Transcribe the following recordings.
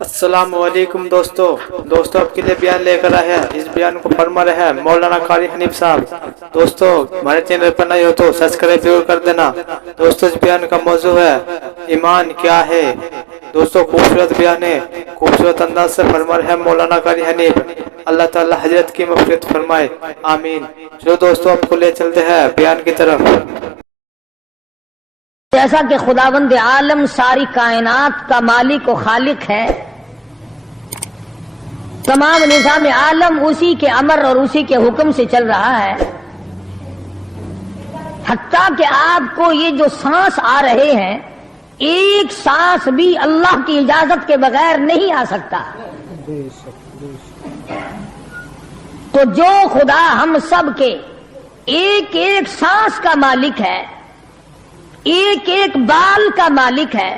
السلام علیکم دوستو آپ کے لیے بیان لے کر آئے ہیں۔ اس بیان کو فرما رہے ہیں مولانا قاری حنیف صاحب۔ دوستو ہمارے چینل پر نئے ہو تو سبسکرائب ضرور کر دینا۔ دوستو اس بیان کا موضوع ہے ایمان کیا ہے۔ دوستو خوبصورت بیان ہے، خوبصورت انداز سے فرما رہے ہیں مولانا قاری حنیف۔ اللہ تعالی حضرت کی مغفرت فرمائے، آمین۔ جو دوستو آپ کو لے چلتے ہیں بیان کی طرف۔ جیسا کہ خداوند عالم ساری کائنات کا مالک و خالق ہے، تمام نظام عالم اسی کے امر اور اسی کے حکم سے چل رہا ہے، حتیٰ کہ آپ کو یہ جو سانس آ رہے ہیں، ایک سانس بھی اللہ کی اجازت کے بغیر نہیں آ سکتا۔ تو جو خدا ہم سب کے ایک ایک سانس کا مالک ہے، ایک ایک بال کا مالک ہے،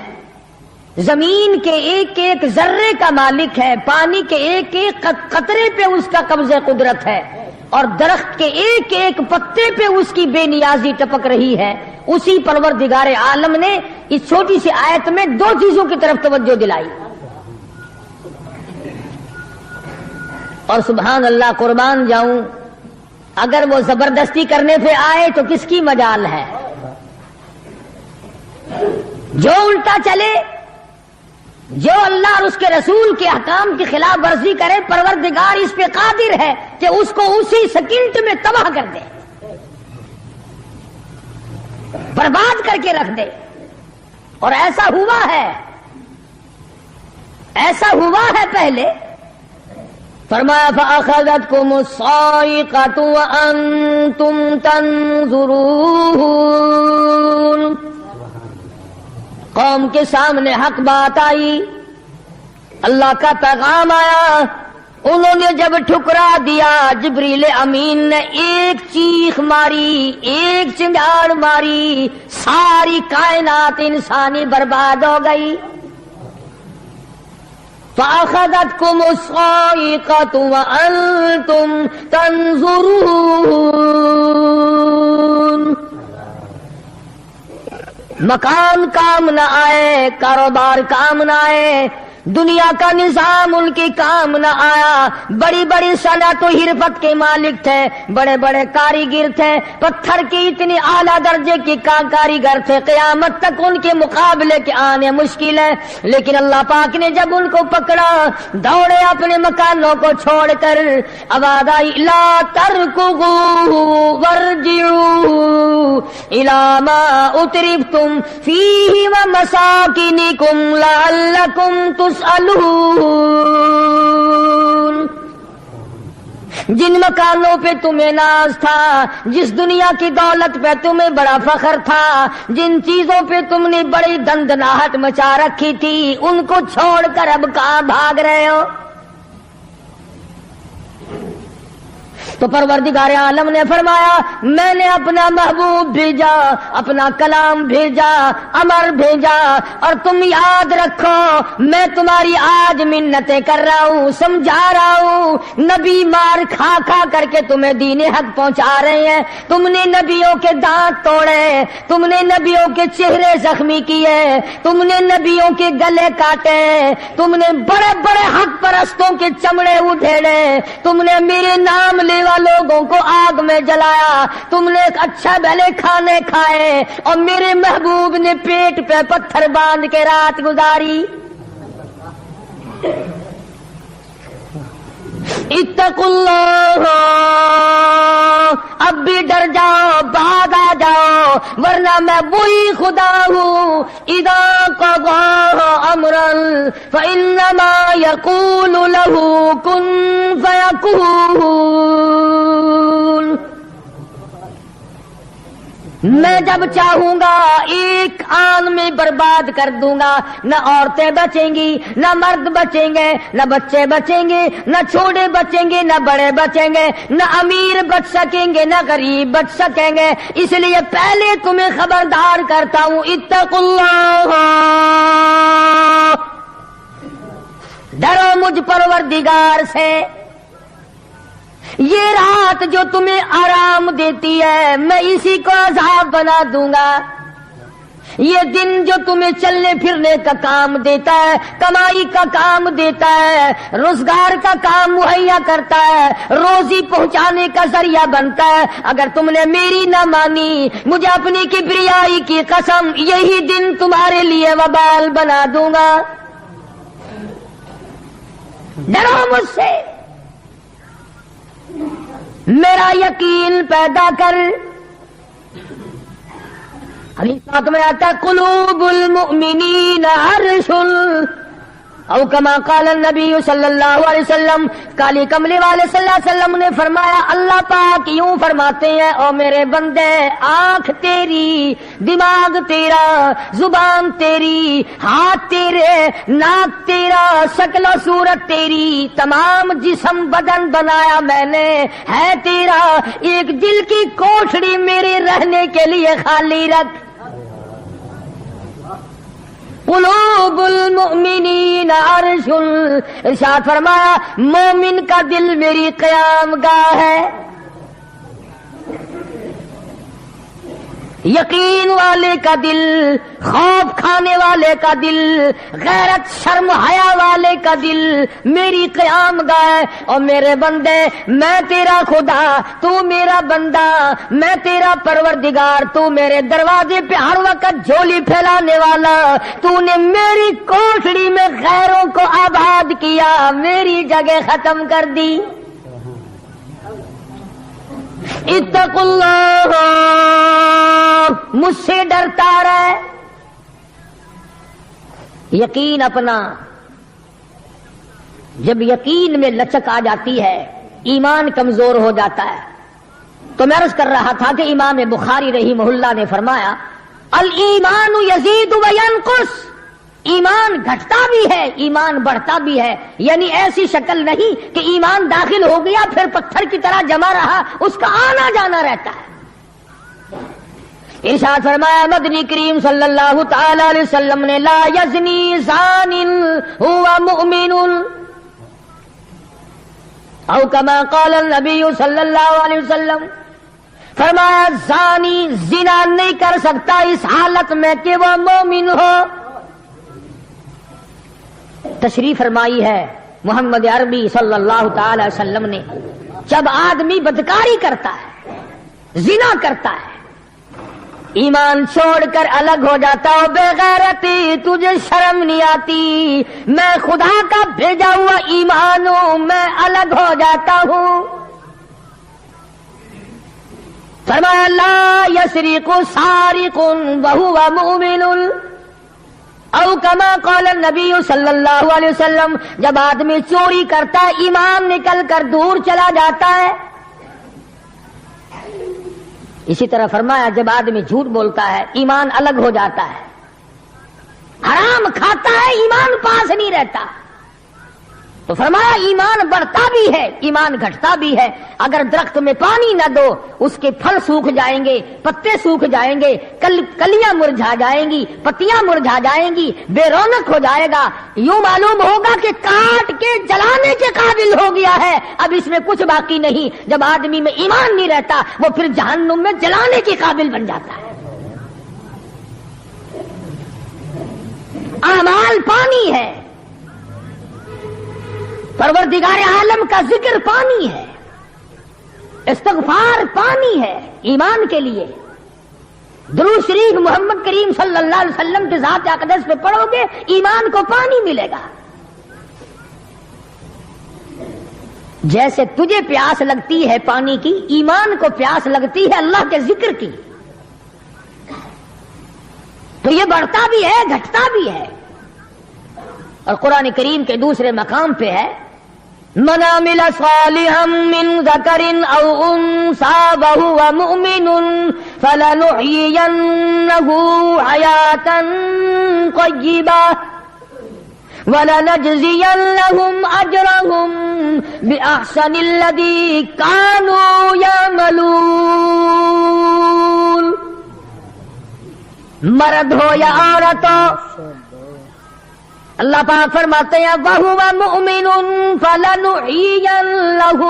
زمین کے ایک ایک ذرے کا مالک ہے، پانی کے ایک ایک قطرے پہ اس کا قبضہ قدرت ہے، اور درخت کے ایک ایک پتے پہ اس کی بے نیازی ٹپک رہی ہے، اسی پروردگار عالم نے اس چھوٹی سی آیت میں دو چیزوں کی طرف توجہ دلائی۔ اور سبحان اللہ، قربان جاؤں، اگر وہ زبردستی کرنے پہ آئے تو کس کی مجال ہے؟ جو الٹا چلے، جو اللہ اور اس کے رسول کے احکام کی خلاف ورزی کرے، پروردگار اس پہ قادر ہے کہ اس کو اسی سیکنڈ میں تباہ کر دے، برباد کر کے رکھ دے۔ اور ایسا ہوا ہے، ایسا ہوا ہے پہلے۔ فرمایا فَأَخَذَتْكُمُ الصَّاعِقَةُ وَأَنْتُمْ تَنْظُرُونَ۔ قوم کے سامنے حق بات آئی، اللہ کا پیغام آیا، انہوں نے جب ٹھکرا دیا، جبریل امین نے ایک چیخ ماری، ایک چنگاڑ ماری، ساری کائنات انسانی برباد ہو گئی۔ فَأَخَذَتْكُمُ الصَّاعِقَةُ وَأَنْتُمْ تَنْظُرُونَ۔ مکان کام نہ آئے، کاروبار کام نہ آئے، دنیا کا نظام ان کی کام نہ آیا۔ بڑی بڑی صنعت و حرفت کے مالک تھے، بڑے بڑے کاریگر تھے، پتھر کی اتنی اعلیٰ درجے کی کاریگر تھے، قیامت تک ان کے مقابلے کے آنے مشکل ہے۔ لیکن اللہ پاک نے جب ان کو پکڑا، دوڑے اپنے مکانوں کو چھوڑ کر، آواز آئی لا ترکضوا وارجعوا الی ما اترفتم فیہ ومساکنکم لعلکم تسألون۔ جن مکانوں پہ تمہیں ناز تھا، جس دنیا کی دولت پہ تمہیں بڑا فخر تھا، جن چیزوں پہ تم نے بڑی دندناہٹ مچا رکھی تھی، ان کو چھوڑ کر اب کہاں بھاگ رہے ہو؟ تو پروردگار عالم نے فرمایا میں نے اپنا محبوب بھیجا، اپنا کلام بھیجا، امر بھیجا، اور تم یاد رکھو میں تمہاری آج منتیں کر رہا ہوں، سمجھا رہا ہوں۔ نبی مار کھا کھا کر کے تمہیں دین حق پہنچا رہے ہیں، تم نے نبیوں کے دانت توڑے، تم نے نبیوں کے چہرے زخمی کیے، تم نے نبیوں کے گلے کاٹے، تم نے بڑے بڑے حق پرستوں کے چمڑے ادھیڑے، تم نے میرے نام لے لوگوں کو آگ میں جلایا، تم نے اچھا بھلے کھانے کھائے، اور میرے محبوب نے پیٹ پہ پتھر باندھ کے رات گزاری۔ اتقوا اللہ، اب بھی ڈر جاؤ، بعد آ جاؤ، ورنہ میں وہی خدا ہوں اذا قضى امرا فانما يقول له كن فيكون۔ میں جب چاہوں گا ایک آن میں برباد کر دوں گا، نہ عورتیں بچیں گی، نہ مرد بچیں گے، نہ بچے بچیں گے، نہ چھوٹے بچیں گے، نہ بڑے بچیں گے، نہ امیر بچ سکیں گے، نہ غریب بچ سکیں گے۔ اس لیے پہلے تمہیں خبردار کرتا ہوں اتقوا اللہ، ڈرو مجھ پروردگار سے۔ یہ رات جو تمہیں آرام دیتی ہے میں اسی کو عذاب بنا دوں گا، یہ دن جو تمہیں چلنے پھرنے کا کام دیتا ہے، کمائی کا کام دیتا ہے، روزگار کا کام مہیا کرتا ہے، روزی پہنچانے کا ذریعہ بنتا ہے، اگر تم نے میری نہ مانی، مجھے اپنی کبریائی کی قسم یہی دن تمہارے لیے وبال بنا دوں گا۔ ڈرو مجھ سے، میرا یقین پیدا کر۔ حدیث میں آتا ہے قلوب المؤمنین عرش، او کما قال النبی صلی اللہ علیہ وسلم، کالی کملی والے صلی اللہ علیہ وسلم نے فرمایا، اللہ پاک یوں فرماتے ہیں، او میرے بندے، آنکھ تیری، دماغ تیرا، زبان تیری، ہاتھ تیرے، ناک تیرا، شکل و صورت تیری، تمام جسم بدن بنایا میں نے، ہے تیرا، ایک دل کی کوٹھڑی میرے رہنے کے لیے خالی رکھ۔ قلوب المؤمنین عرش، ارشاد فرمایا مومن کا دل میری قیام گاہ ہے۔ یقین والے کا دل، خوف کھانے والے کا دل، غیرت شرم حیا والے کا دل میری قیام گاہ۔ اور میرے بندے، میں تیرا خدا، تو میرا بندہ، میں تیرا پروردگار، تو میرے دروازے پہ ہر وقت جھولی پھیلانے والا، تو نے میری کوٹھڑی میں غیروں کو آباد کیا، میری جگہ ختم کر دی۔ اتقوا اللہ، مجھ سے ڈرتا رہے۔ یقین اپنا، جب یقین میں لچک آ جاتی ہے، ایمان کمزور ہو جاتا ہے۔ تو میں عرض کر رہا تھا کہ امام بخاری رحمہ اللہ نے فرمایا الایمان یزید و ینقص، ایمان گھٹتا بھی ہے، ایمان بڑھتا بھی ہے، یعنی ایسی شکل نہیں کہ ایمان داخل ہو گیا پھر پتھر کی طرح جمع رہا، اس کا آنا جانا رہتا ہے۔ ارشاد فرمایا مدنی کریم صلی اللہ تعالی علیہ وسلم نے، لا یزنی زان هو مؤمن، او کما قال النبی صلی اللہ علیہ وسلم، فرمایا زانی زنا نہیں کر سکتا اس حالت میں کہ وہ مومن ہو۔ تشریف فرمائی ہے محمد عربی صلی اللہ تعالی علیہ وسلم نے، جب آدمی بدکاری کرتا ہے، زنا کرتا ہے، ایمان چھوڑ کر الگ ہو جاتا ہو، بے غیرتی تجھے شرم نہیں آتی، میں خدا کا بھیجا ہوا ایمان ہوں، میں الگ ہو جاتا ہوں۔ فرمایا لا یسرق سارق وہو مؤمن، او کما قال النبی صلی اللہ علیہ وسلم، جب آدمی چوری کرتا ہے، ایمان نکل کر دور چلا جاتا ہے۔ اسی طرح فرمایا جب آدمی جھوٹ بولتا ہے، ایمان الگ ہو جاتا ہے، حرام کھاتا ہے، ایمان پاس نہیں رہتا۔ تو فرمایا ایمان بڑھتا بھی ہے، ایمان گھٹتا بھی ہے۔ اگر درخت میں پانی نہ دو، اس کے پھل سوکھ جائیں گے، پتے سوکھ جائیں گے، کلیاں مرجھا جائیں گی، پتیاں مرجھا جائیں گی، بے رونق ہو جائے گا، یوں معلوم ہوگا کہ کاٹ کے جلانے کے قابل ہو گیا ہے، اب اس میں کچھ باقی نہیں۔ جب آدمی میں ایمان نہیں رہتا، وہ پھر جہنم میں جلانے کے قابل بن جاتا ہے۔ اعمال پانی ہے، پروردگار عالم کا ذکر پانی ہے، استغفار پانی ہے ایمان کے لیے۔ درود شریف محمد کریم صلی اللہ علیہ وسلم کے ذات اقدس پہ پڑھو گے، ایمان کو پانی ملے گا۔ جیسے تجھے پیاس لگتی ہے پانی کی، ایمان کو پیاس لگتی ہے اللہ کے ذکر کی۔ تو یہ بڑھتا بھی ہے، گھٹتا بھی ہے۔ اور قرآن کریم کے دوسرے مقام پہ ہے من عمل صالحا من ذکر او انثى وهو مؤمن فلنحيينه حياة طيبة وَلَنَجْزِيَنَّهُمْ أَجْرَهُمْ بِأَحْسَنِ الَّذِي كَانُوا يَعْمَلُونَ۔ مرد ہو یا عورت ہو، اللہ پاک فرماتے ہیں وَهُوَ مُؤْمِنٌ فَلَنُحْيِيَنَّهُ،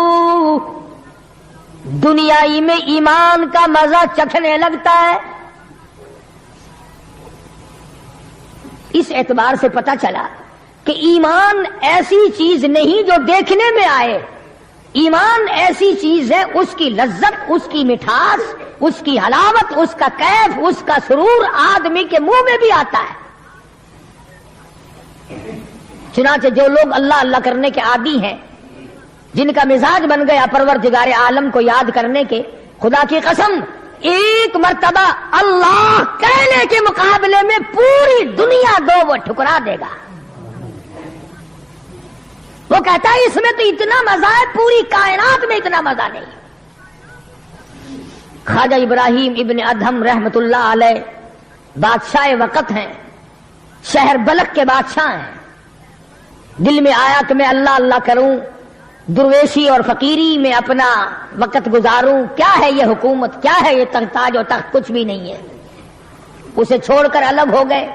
دنیائی میں ایمان کا مزہ چکھنے لگتا ہے، اس اعتبار سے پتہ چلا کہ ایمان ایسی چیز نہیں جو دیکھنے میں آئے، ایمان ایسی چیز ہے اس کی لذت، اس کی مٹھاس، اس کی حلاوت، اس کا کیف، اس کا سرور آدمی کے منہ میں بھی آتا ہے۔ چنانچہ جو لوگ اللہ اللہ کرنے کے عادی ہیں، جن کا مزاج بن گیا پروردگار عالم کو یاد کرنے کے، خدا کی قسم ایک مرتبہ اللہ کہنے کے مقابلے میں پوری دنیا دو وہ ٹھکرا دے گا۔ وہ کہتا ہے اس میں تو اتنا مزہ ہے، پوری کائنات میں اتنا مزہ نہیں۔ خواجہ ابراہیم ابن ادہم رحمت اللہ علیہ بادشاہ وقت ہیں، شہر بلخ کے بادشاہ ہیں۔ دل میں آیا کہ میں اللہ اللہ کروں، درویشی اور فقیری میں اپنا وقت گزاروں، کیا ہے یہ حکومت، کیا ہے یہ تاج و تخت، کچھ بھی نہیں ہے۔ اسے چھوڑ کر الگ ہو گئے۔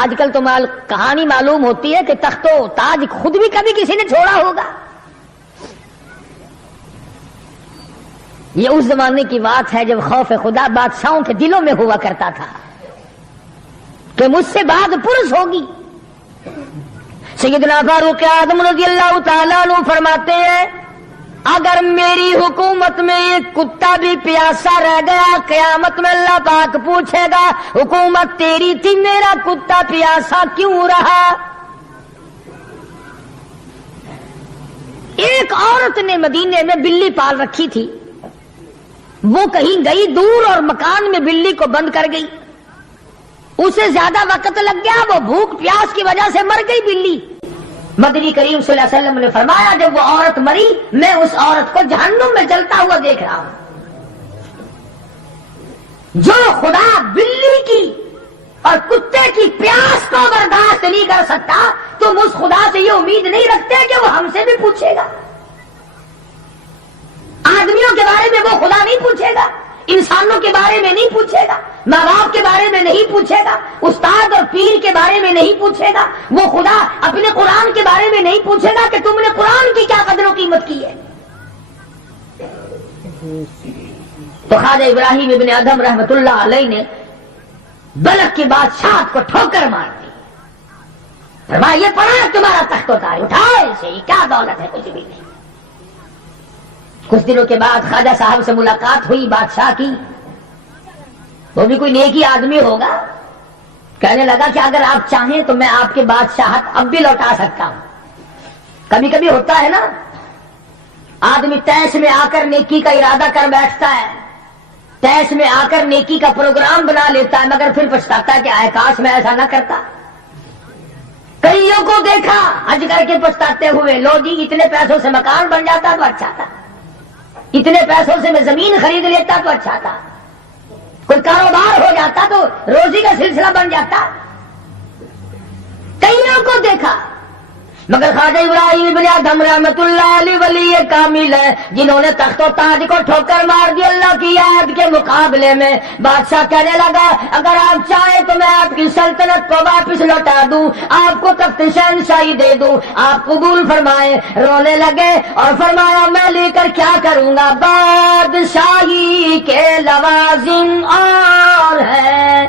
آج کل تو کہانی معلوم ہوتی ہے کہ تخت و تاج خود بھی کبھی کسی نے چھوڑا ہوگا۔ یہ اس زمانے کی بات ہے جب خوف خدا بادشاہوں کے دلوں میں ہوا کرتا تھا کہ مجھ سے بات پرس ہوگی۔ سیدنا فاروق اعظم رضی اللہ تعالیٰ عنہ فرماتے ہیں اگر میری حکومت میں ایک کتا بھی پیاسا رہ گیا، قیامت میں اللہ پاک پوچھے گا حکومت تیری تھی، میرا کتا پیاسا کیوں رہا؟ ایک عورت نے مدینے میں بلی پال رکھی تھی، وہ کہیں گئی دور اور مکان میں بلی کو بند کر گئی، اسے زیادہ وقت لگ گیا، وہ بھوک پیاس کی وجہ سے مر گئی بلی۔ مدنی کریم صلی اللہ علیہ وسلم نے فرمایا جب وہ عورت مری میں اس عورت کو جہنم میں جلتا ہوا دیکھ رہا ہوں۔ جو خدا بلی کی اور کتے کی پیاس کو برداشت نہیں کر سکتا، تم اس خدا سے یہ امید نہیں رکھتے کہ وہ ہم سے بھی پوچھے گا۔ آدمیوں کے بارے میں وہ خدا نہیں پوچھے گا، انسانوں کے بارے میں نہیں پوچھے گا، ماں باپ کے بارے میں نہیں پوچھے گا، استاد اور پیر کے بارے میں نہیں پوچھے گا، وہ خدا اپنے قرآن کے بارے میں نہیں پوچھے گا کہ تم نے قرآن کی کیا قدر و قیمت کی ہے۔ تو خواجہ ابراہیم ابن ادہم رحمت اللہ علیہ نے بلخ کی بادشاہت کو ٹھوکر مار دی، فرمایا یہ پڑا تمہارا تخت و تاج، اٹھاؤ اسے، یہ کیا دولت ہے، کچھ بھی نہیں۔ کچھ دنوں کے بعد خواجہ صاحب سے ملاقات ہوئی بادشاہ کی، وہ بھی کوئی نیکی آدمی ہوگا، کہنے لگا کہ اگر آپ چاہیں تو میں آپ کے بادشاہت اب بھی لوٹا سکتا ہوں۔ کبھی کبھی ہوتا ہے نا آدمی تیش میں آ کر نیکی کا ارادہ کر بیٹھتا ہے، تیش میں آ کر نیکی کا پروگرام بنا لیتا ہے، مگر پھر پچھتاتا ہے کہ آئے کاش میں ایسا نہ کرتا۔ کئیوں کو دیکھا حج کر کے پچھتاتے ہوئے، لو جی اتنے پیسوں سے مکان بن جاتا تو اچھا تھا، اتنے پیسوں سے میں زمین خرید لیتا تو اچھا تھا، کوئی کاروبار ہو جاتا تو روزی کا سلسلہ بن جاتا۔ کئیوں کو دیکھا، مگر خواجہ ابراہیم ابن ادہم رحمت اللہ علیہ ولی کامل ہے جنہوں نے تخت و تاج کو ٹھوکر مار دی اللہ کی یاد کے مقابلے میں۔ بادشاہ کہنے لگا اگر آپ چاہیں تو میں آپ کی سلطنت کو واپس لوٹا دوں، آپ کو تخت شہنشاہی دے دوں، آپ قبول فرمائیں۔ رونے لگے اور فرمایا میں لے کر کیا کروں گا، بادشاہی کے لوازم اور ہیں،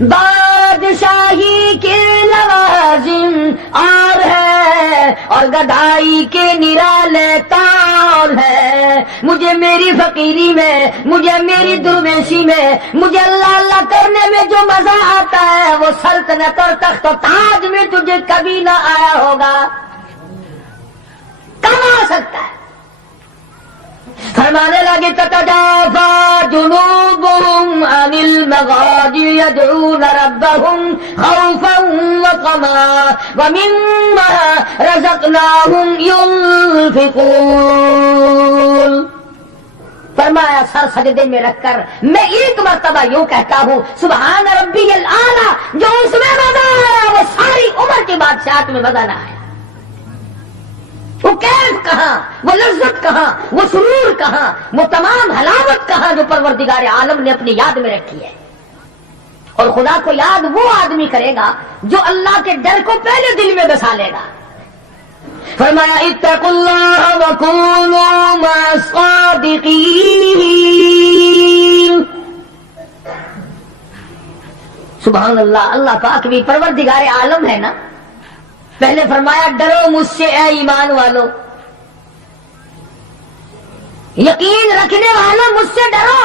بادشاہی کے لوازم اور ہے، اور گدائی کے نرالے تار ہے۔ مجھے میری فقیری میں، مجھے میری درویشی میں، مجھے اللہ اللہ کرنے میں جو مزہ آتا ہے وہ سلطنت اور تخت و تاج میں تجھے کبھی نہ آیا ہوگا، کب آ سکتا ہے؟ فرمانے لگے تتجافى جنوبهم عن المضاجع يدعون ربهم خوفا وطمعا ومما رزقناهم ينفقون۔ فرمایا سر سجدے میں رکھ کر میں ایک مرتبہ یوں کہتا ہوں سبحان ربی الاعلیٰ، جو اس میں مزہ آیا وہ ساری عمر کی بادشاہت میں مزہ نہ آیا۔ وہ کیف کہاں، وہ لذت کہاں، وہ سرور کہاں، وہ تمام حلاوت کہاں جو پروردگار عالم نے اپنی یاد میں رکھی ہے۔ اور خدا کو یاد وہ آدمی کرے گا جو اللہ کے ڈر کو پہلے دل میں بسا لے گا۔ فرمایا اتقوا اللہ وکونوا مع الصادقین۔ سبحان اللہ، اللہ پاک بھی پروردگار عالم ہے نا. پہلے فرمایا ڈرو مجھ سے اے ایمان والو، یقین رکھنے والوں مجھ سے ڈرو،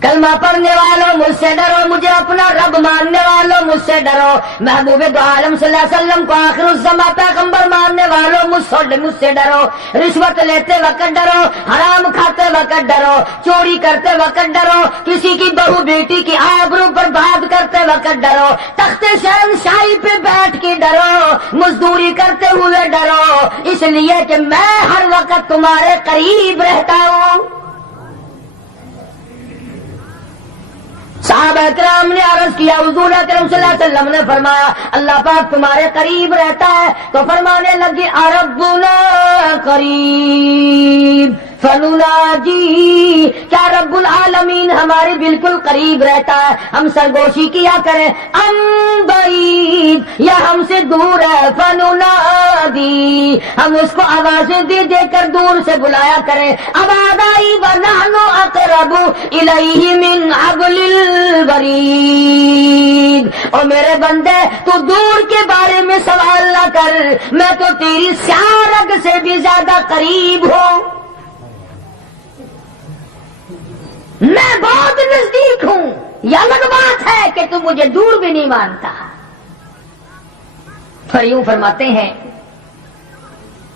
کلمہ پڑھنے والوں مجھ سے ڈرو، مجھے اپنا رب ماننے والوں مجھ سے ڈرو، محبوب دو عالم صلی اللہ علیہ وسلم کو آخر الزمان پیغمبر ماننے والوں مجھ سے ڈرو، رشوت لیتے وقت ڈرو، حرام کھاتے وقت ڈرو، چوری کرتے وقت ڈرو، کسی کی بہو بیٹی کی آبرو برباد کرتے وقت ڈرو، تخت شہنشاہی پہ بیٹھ کے ڈرو، مزدوری کرتے ہوئے ڈرو، اس لیے کہ میں ہر وقت تمہارے قریب رہتا ہوں. صحابہ کرام نے عرض کیا حضور اکرم صلی اللہ علیہ وسلم نے فرمایا اللہ پاک تمہارے قریب رہتا ہے، تو فرمانے لگے ربنا قریب فنناجی، کیا رب العالمین ہمارے بالکل قریب رہتا ہے، ہم سرگوشی کیا کریں، ام بعید یا ہم سے دور ہے، فننادی ہم اس کو آوازیں دے دے کر دور سے بلایا کریں، ابادائی ونحن اقرب الیہ من حبل الورید. اور میرے بندے تو دور کے بارے میں سوال نہ کر، میں تو تیری سیاہ رگ سے بھی زیادہ قریب ہوں، میں بہت نزدیک ہوں. یہ الگ بات ہے کہ تم مجھے دور بھی نہیں مانتا. پھر یوں فرماتے ہیں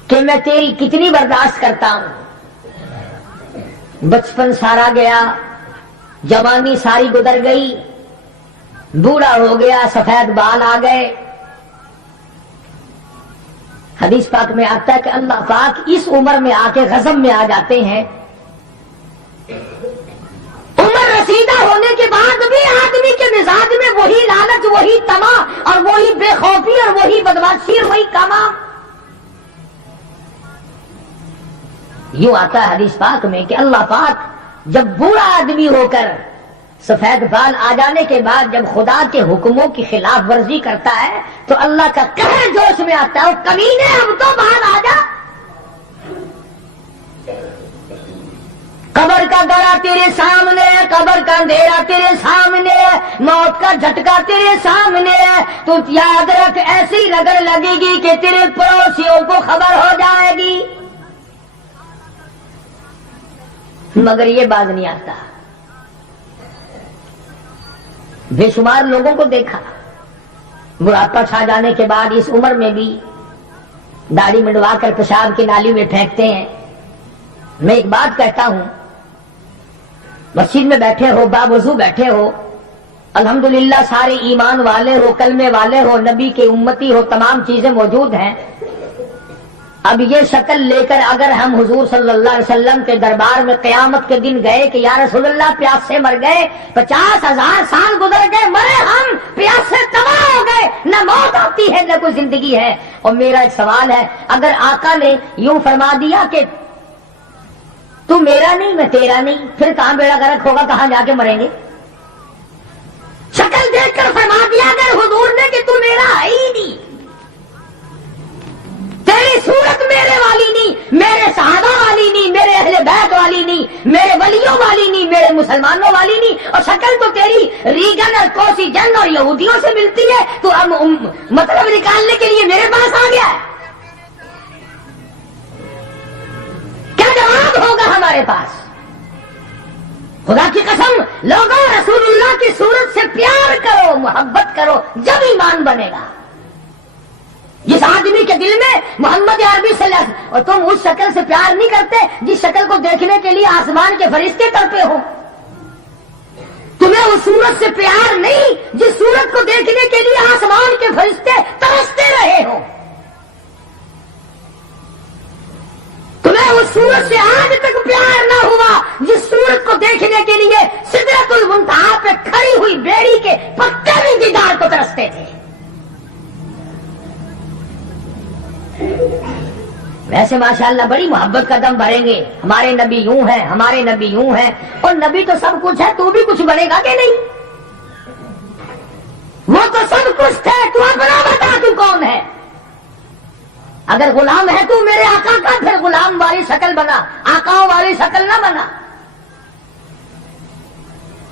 کہ میں تیری کتنی برداشت کرتا ہوں، بچپن سارا گیا، جوانی ساری گزر گئی، بوڑھا ہو گیا، سفید بال آ گئے. حدیث پاک میں آتا ہے کہ اللہ پاک اس عمر میں آ کے غضب میں آ جاتے ہیں. عمر رسیدہ ہونے کے بعد بھی آدمی کے مزاج میں وہی لالچ، وہی طمع اور وہی بے خوفی اور وہی بدمعاشی اور وہی کما. یوں آتا ہے حدیث پاک میں کہ اللہ پاک جب بوڑھا آدمی ہو کر سفید بال آ جانے کے بعد جب خدا کے حکموں کی خلاف ورزی کرتا ہے تو اللہ کا قہر جوش میں آتا ہے، کمینے اب تو باہر آ جا. قبر کا گڑا تیرے سامنے ہے، قبر کا اندھیرا تیرے سامنے ہے، موت کا جھٹکا تیرے سامنے ہے، تو یاد رکھ ایسی رگڑ لگے گی کہ تیرے پڑوسیوں کو خبر ہو جائے گی. مگر یہ باز نہیں آتا. بے شمار لوگوں کو دیکھا بڑھاپا چھا جانے کے بعد اس عمر میں بھی داڑھی منڈوا کر پیشاب کی نالی میں پھینکتے ہیں. میں ایک بات کہتا ہوں، مسجد میں بیٹھے ہو، باوضو بیٹھے ہو، الحمدللہ سارے ایمان والے ہو، کلمے والے ہو، نبی کے امتی ہو، تمام چیزیں موجود ہیں. اب یہ شکل لے کر اگر ہم حضور صلی اللہ علیہ وسلم کے دربار میں قیامت کے دن گئے کہ یا رسول اللہ پیاس سے مر گئے، 50,000 سال گزر گئے، مرے ہم، پیاس سے تباہ ہو گئے، نہ موت آتی ہے نہ کوئی زندگی ہے. اور میرا ایک سوال ہے، اگر آقا نے یوں فرما دیا کہ تو میرا نہیں میں تیرا نہیں، پھر کہاں بیڑا غرق ہوگا، کہاں جا کے مریں گے؟ شکل دیکھ کر فرما دیا اگر حضور نے کہ تو میرا ہے ہی نہیں، تیری صورت میرے والی نہیں، میرے صحابہ والی نہیں، میرے اہل بیت والی نہیں، میرے ولیوں والی نہیں، میرے مسلمانوں والی نہیں، اور شکل تو تیری ریگن اور کوسی جن اور یہودیوں سے ملتی ہے، تو اب مطلب نکالنے کے لیے میرے پاس آ گیا ہے. کیا جواب ہوگا ہمارے پاس؟ خدا کی قسم لوگوں رسول اللہ کی صورت سے پیار کرو، محبت کرو، جب ایمان بنے گا. جس آدمی کے دل میں محمد عربی صلی اللہ علیہ وسلم، اور تم اس شکل سے پیار نہیں کرتے جس شکل کو دیکھنے کے لیے آسمان کے فرشتے تڑپے ہو. تمہیں اس صورت سے پیار نہیں جس صورت کو دیکھنے کے لیے آسمان کے فرشتے ترستے رہے ہو. تمہیں اس صورت سے آج تک پیار نہ ہوا جس صورت کو دیکھنے کے لیے سدرۃ المنتہا پہ کھڑی ہوئی بیڑی کے پتے بھی دیدار کو ترستے تھے. ویسے ماشاءاللہ بڑی محبت کا دم بھریں گے، ہمارے نبی یوں ہیں، ہمارے نبی یوں ہیں، اور نبی تو سب کچھ ہے، تو بھی کچھ بنے گا کہ نہیں؟ وہ تو سب کچھ ہے، تو اپنا بتا تو کون ہے؟ اگر غلام ہے تو میرے آقا کا، پھر غلام والی شکل بنا، آقاؤں والی شکل نہ بنا.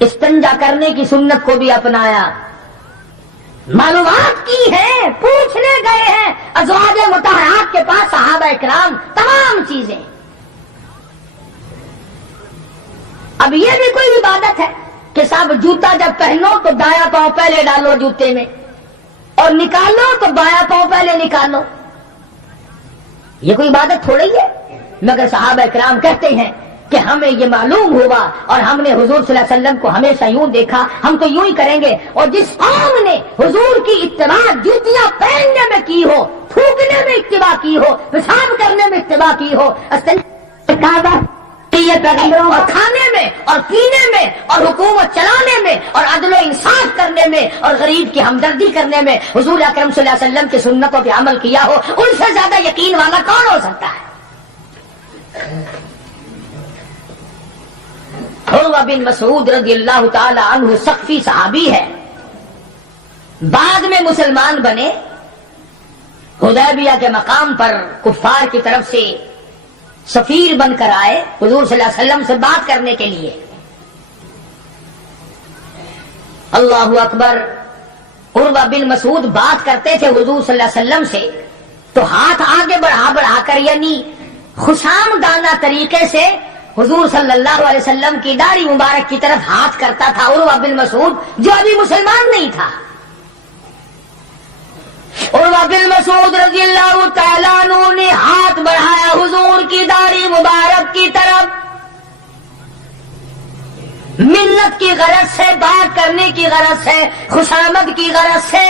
استنجا کرنے کی سنت کو بھی اپنایا، معلومات کی ہے، پوچھنے گئے ہیں ازواج مطہرات کے پاس صحابہ اکرام تمام چیزیں۔ اب یہ بھی کوئی عبادت ہے کہ صاحب جوتا جب پہنو تو دایاں پاؤں پہلے ڈالو جوتے میں اور نکالو تو بایاں پاؤں پہلے نکالو؟ یہ کوئی عبادت تھوڑی ہے؟ مگر صحابہ اکرام کہتے ہیں کہ ہمیں یہ معلوم ہوا اور ہم نے حضور صلی اللہ علیہ وسلم کو ہمیشہ یوں دیکھا، ہم تو یوں ہی کریں گے۔ اور جس قوم نے حضور کی اتباع جوتیاں پہننے میں کی ہو، تھوکنے میں اتباع کی ہو، پیشاب کرنے میں اتباع کی ہو، یہ پیغمبروں اور کھانے میں اور پینے میں اور حکومت چلانے میں اور عدل و انصاف کرنے میں اور غریب کی ہمدردی کرنے میں حضور اکرم صلی اللہ علیہ وسلم کی سنتوں پہ عمل کیا ہو، ان سے زیادہ یقین والا کون ہو سکتا ہے؟ عروہ بن مسعود رضی اللہ تعالی عنہ سقفی صحابی ہے، بعد میں مسلمان بنے، حدیبیہ کے مقام پر کفار کی طرف سے سفیر بن کر آئے حضور صلی اللہ علیہ وسلم سے بات کرنے کے لیے۔ اللہ اکبر، عروہ بن مسعود بات کرتے تھے حضور صلی اللہ علیہ وسلم سے تو ہاتھ آگے بڑھا بڑھا کر، یعنی خوشامدانہ طریقے سے حضور صلی اللہ علیہ وسلم کی داڑھی مبارک کی طرف ہاتھ کرتا تھا عروہ بن مسعود، جو ابھی مسلمان نہیں تھا۔ عروہ بن مسعود رضی اللہ تعالیٰ عنہ نے ہاتھ بڑھایا حضور کی داڑھی مبارک کی طرف، منت کی غرض سے، بات کرنے کی غرض سے، خوشامد کی غرض سے۔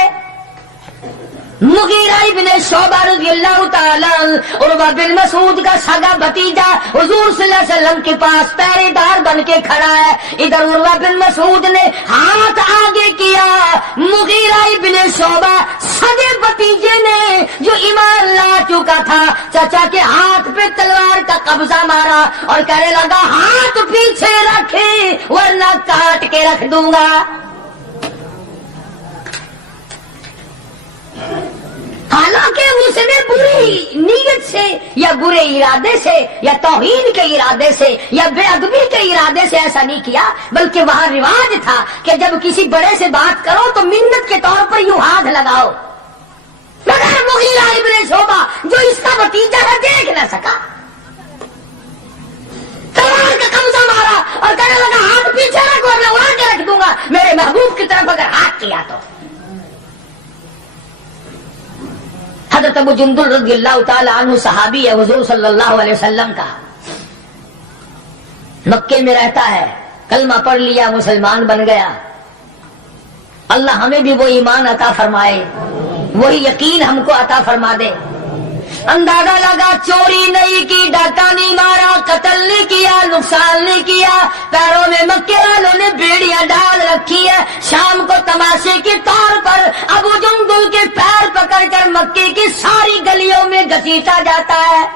مغیرہ ابن شعبہ رضی اللہ تعالیٰ عروہ بن مسعود کا سگا بھتیجا حضور صلی اللہ علیہ وسلم کے پاس پہرے دار بن کے کھڑا ہے، ادھر عروہ بن مسعود نے ہاتھ آگے کیا، مغیرہ ابن شعبہ سگے بھتیجے نے جو ایمان لا چکا تھا چچا کے ہاتھ پہ تلوار کا قبضہ مارا اور کہنے لگا ہاتھ پیچھے رکھے ورنہ کاٹ کے رکھ دوں گا۔ حالانکہ اس نے بری نیت سے یا برے ارادے سے یا توہین کے ارادے سے یا بے ادبی کے ارادے سے ایسا نہیں کیا، بلکہ وہاں رواج تھا کہ جب کسی بڑے سے بات کرو تو منت کے طور پر یوں ہاتھ لگاؤ، مگر مغیرہ ابن شعبہ جو اس کا بھتیجا ہے دیکھ نہ سکا، تلوار کا قبضہ مارا اور کہنے لگا ہاتھ پیچھے رکھ ورنہ اڑا کے رکھ دوں گا میرے محبوب کی طرف اگر ہاتھ کیا تو۔ حضرت ابو جندل رضی اللہ تعالی عنہ صحابی ہے حضور صلی اللہ علیہ وسلم کا، مکے میں رہتا ہے، کلمہ پڑھ لیا، مسلمان بن گیا۔ اللہ ہمیں بھی وہ ایمان عطا فرمائے، وہی یقین ہم کو عطا فرما دے۔ اندازہ لگا چوری نہیں کی، ڈاکہ نہیں مارا، قتل نہیں کیا، نقصان نہیں کیا، پیروں میں مکے والوں نے بیڑیاں ڈال رکھی ہے، شام کو تماشے کے طور پر ابو جندل کے پیر پکڑ کر مکے کی ساری گلیوں میں گھسیٹا جاتا ہے،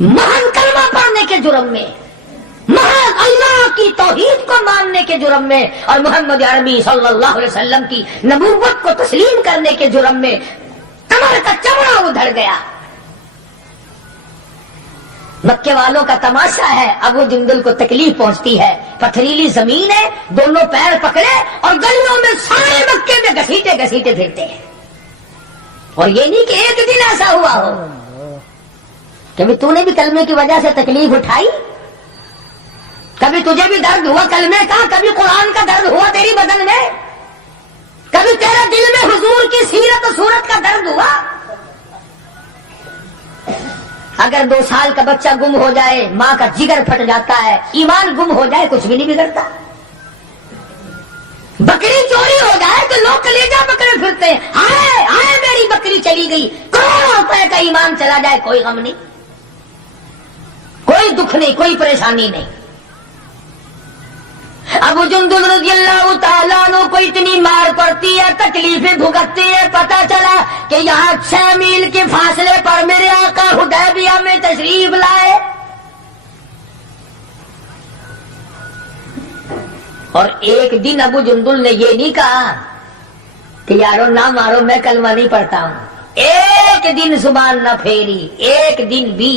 محض کلمہ پڑھنے کے جرم میں، محض اللہ کی توحید کو ماننے کے جرم میں اور محمد عربی صلی اللہ علیہ وسلم کی نبوت کو تسلیم کرنے کے جرم میں کمر کا چمڑا ادھڑ گیا۔ مکے والوں کا تماشا ہے، ابو جندل کو تکلیف پہنچتی ہے، پتھریلی زمین ہے، دونوں پیر پکڑے اور گلیوں میں سارے مکے میں گھسیٹے گھسیٹے پھرتے ہیں۔ اور یہ نہیں کہ ایک دن ایسا ہوا ہو کہ تو نے بھی کلمے کی وجہ سے تکلیف اٹھائی، کبھی تجھے بھی درد ہوا کلمے کا، کبھی قرآن کا درد ہوا تیری بدن میں، کبھی تیرے دل میں حضور کی سیرت و صورت کا درد ہوا۔ اگر 2 سال کا بچہ گم ہو جائے ماں کا جگر پھٹ جاتا ہے، ایمان گم ہو جائے کچھ بھی نہیں بگڑتا، بکری چوری ہو جائے تو لوگ کلیجہ پکڑے پھرتے ہیں، ہائے ہائے میری بکری چلی گئی، کروڑوں روپے کا ایمان چلا جائے کوئی غم نہیں، کوئی دکھ نہیں، کوئی پریشانی نہیں۔ ابو جندل رضی اللہ تعالیٰ عنہ کو اتنی مار پڑتی ہے، تکلیفیں بھگتتے ہیں، پتا چلا کہ یہاں 6 میل کے فاصلے پر میرے آقا حدیبیہ میں تشریف لائے، اور ایک دن ابو جندل نے یہ نہیں کہا کہ یارو نہ مارو میں کلمہ نہیں پڑھتا ہوں، ایک دن زبان نہ پھیری، ایک دن بھی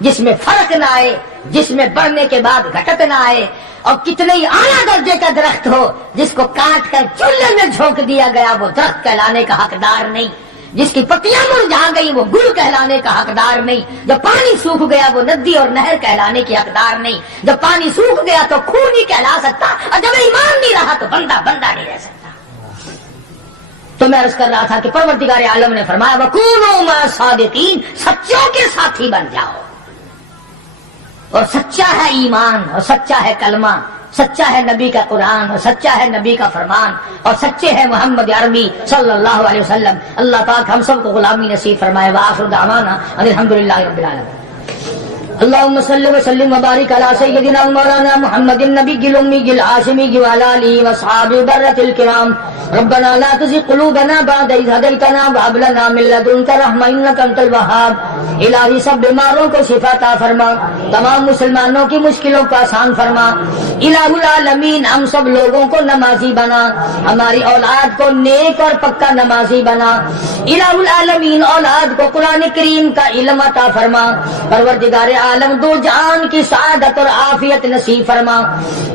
جس میں فرق نہ آئے، جس میں بڑھنے کے بعد گھٹت نہ آئے، اور کتنے ہی اعلیٰ درجے کا درخت ہو، جس کو کاٹ کر چولہے میں جھونک دیا گیا وہ درخت کہلانے کا حقدار نہیں، جس کی پتیاں مرجھا گئی وہ گل کہلانے کا حقدار نہیں، جب پانی سوکھ گیا وہ ندی اور نہر کہلانے کی حقدار نہیں، جب پانی سوکھ گیا تو خون نہیں کہلا سکتا، اور جب ایمان نہیں رہا تو بندہ نہیں رہ سکتا۔ تو میں عرض کر رہا تھا کہ پروردگار عالم نے فرمایا وَكُونُوا مَعَ الصَّادِقِينَ، سچوں کے ساتھی بن جاؤ، اور سچا ہے ایمان، اور سچا ہے کلمہ، سچا ہے نبی کا قرآن، اور سچا ہے نبی کا فرمان، اور سچے ہیں محمد عربی صلی اللہ علیہ وسلم۔ اللہ پاک ہم سب کو غلامی نصیب فرمائے۔ وآخر دعوانا ان الحمدللہ رب العالمین۔ اللهم صل وسلم وبارك على سيدنا مولانا محمد النبي الأمي الهاشمي وعلى آله وأصحابه برة الكرام۔ ربنا لا تزغ قلوبنا بعد إذ هديتنا وهب لنا من لدنك رحمة إنك أنت الوهاب۔ الہی سب بیماروں کو شفا عطا فرما، تمام مسلمانوں کی مشکلوں کو آسان فرما۔ الہ العالمین ہم سب لوگوں کو نمازی بنا، ہماری اولاد کو نیک اور پکا نمازی بنا۔ الہ العالمین اولاد کو قرآن کریم کا علم عطا فرما۔ پروردگار عالم دو جہان کی سعادت اور عافیت نصیب فرما۔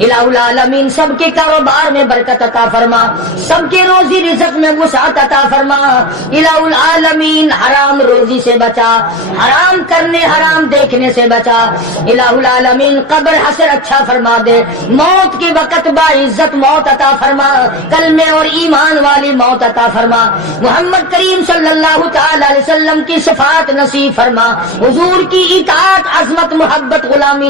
الہ العالمین سب کے کاروبار میں برکت عطا فرما، سب کے روزی رزق میں وسعت عطا فرما۔ الہ العالمین حرام روزی سے بچا، حرام کرنے حرام دیکھنے سے بچا۔ الہ العالمین قبر حشر اچھا فرما دے، موت کے وقت باعزت موت عطا فرما، کلمے اور ایمان والی موت عطا فرما۔ محمد کریم صلی اللہ تعالی علیہ وسلم کی صفات نصیب فرما، حضور کی اطاعت، عظمت، محبت، غلامی